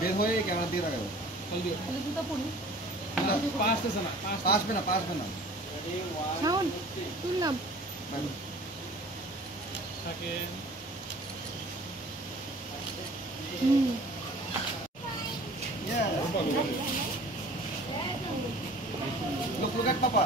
বের হয়ে ক্যামেরা দিয়ে রাখো জুতা পরি পাস না সাউন্ড তুললাম second look at papa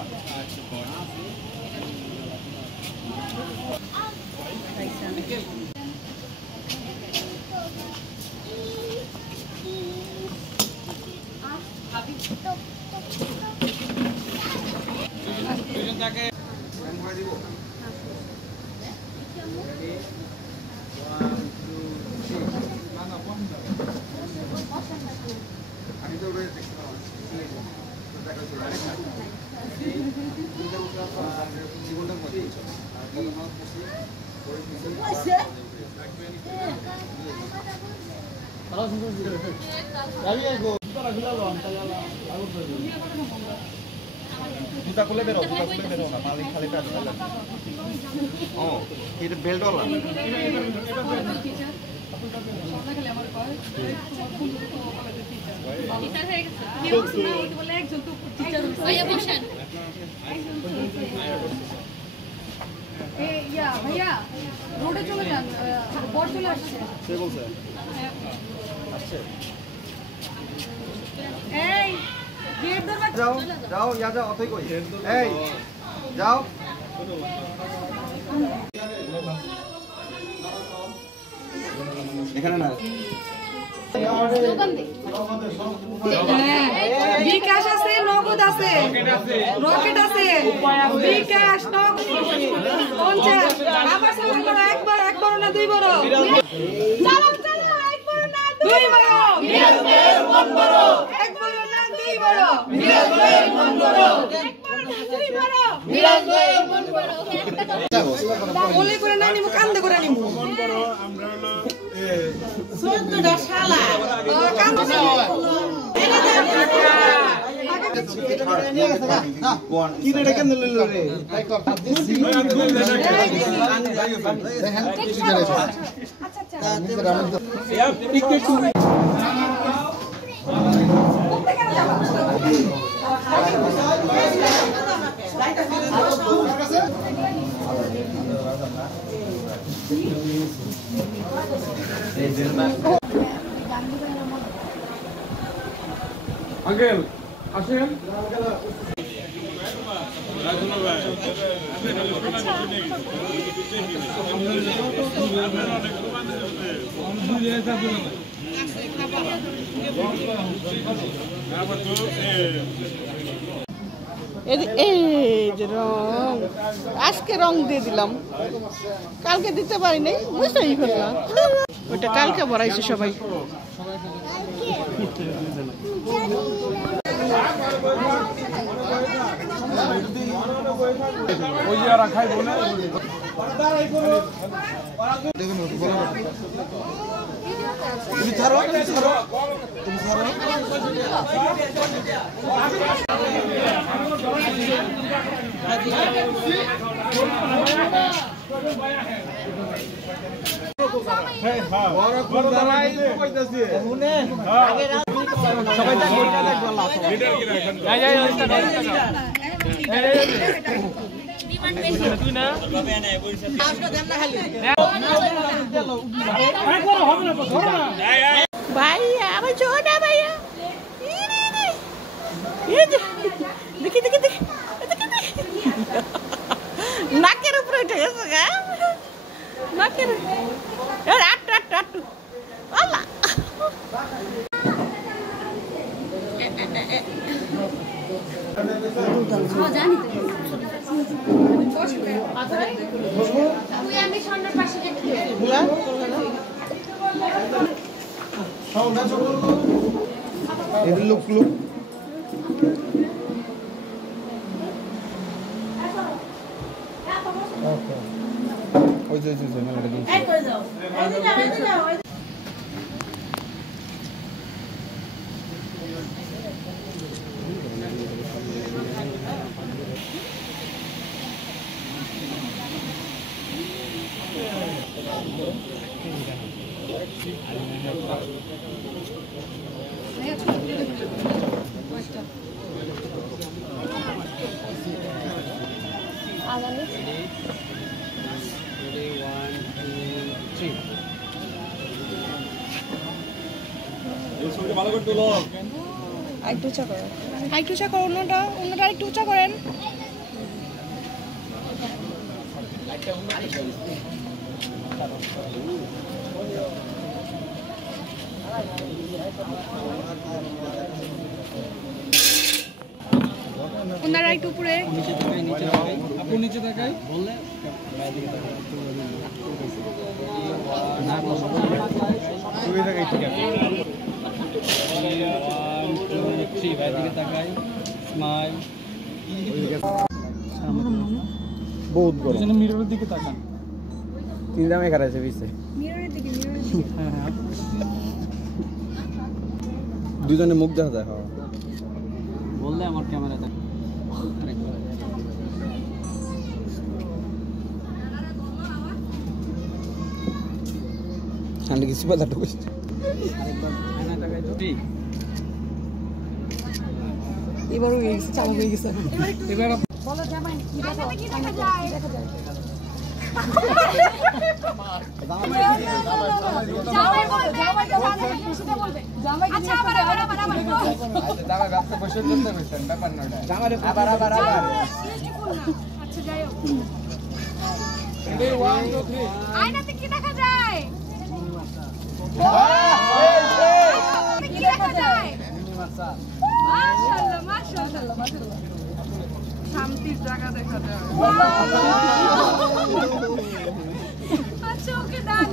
jutta kulle bero na malik khali pe asla oh এটা বেল্ট ওলা টিচার হয়ে গেছে কি বলছ না ওই বলে একজন তো টিচার ভাইয়া বসেন ইয়া ভাইয়া রোডে চলে যান বর চলে আসছে কে বলছে আসছে এই গেট দরজা যাও যাও ইয়া যাও অতই কই এই যাও এখানে না বিকাশ আছে নগদ আছে রকেট আছে বিকাশ নগদ 50 আবার সামনে করো একবার না দুইবার চালাও একবার না দুইবার মিরাজের মন বড় একবার না দুইবার মিরাজের মন বড় একবার না দুইবার মিরাজের মন বড় বলে করে না নিমু কান্দে করে নিমু মন বড় আমরা হলো 14টা শালা কান্দে কি রে কেন লইল রে আঙ্কেল আসেন এই যে রং আজকে রং দিয়ে দিলাম কালকে দিতে পারি নাই বুঝতেই পারলাম ওইটা কালকে ভরাইছে সবাই ওই আর খাই বলে তুমি ছাড়ো ভাইয়া আমার ছোটা ভাইয়া দেখি নাকের উপরে উঠে গেছে গা নাকের আটটু আল্লাহ জানি আমি সামনের পাশে লুক ওই যে একটু উঁচা করো, একটু উঁচা করো, অন্যটা একটু উঁচা করেন। ওনারা একটু উপরে, আপু নিচে তাকাই বললে তুমি তাকাই ঠিক আছে। 1 2 3 বাইরে দিকে তাকাই, স্মাইল। বহুত গরম, দুজনে মিররের দিকে তাকান। তিন দামে খারাইছে পিছে, মিররের দিকে, মিররের দিকে। হ্যাঁ হ্যাঁ, দুজনে মুখ দেখা যায়। হ্যাঁ বললে আমার ক্যামেরা দেখ। ঠান্ডা কিছু কথা ঢুকছে এবারও হয়ে গেছে, চালু হয়ে গেছে। এবার বলো জামাই কি দেখা যায়? জামাই বল, জামাই সেটা বলবে। জামাই আচ্ছা আবার ব্যবসা বসে করতে বসেন, ব্যাপার না। জামাই আবার আচ্ছা যাই হোক। 1 2 3 আয়নাতে কি দেখা যায়? কি দেখা যায়? মাশাআল্লাহ, মাশাআল্লাহ, মাশাআল্লাহ। শান্তির জায়গা দেখা যায়। আচ্ছা ওকে ডান।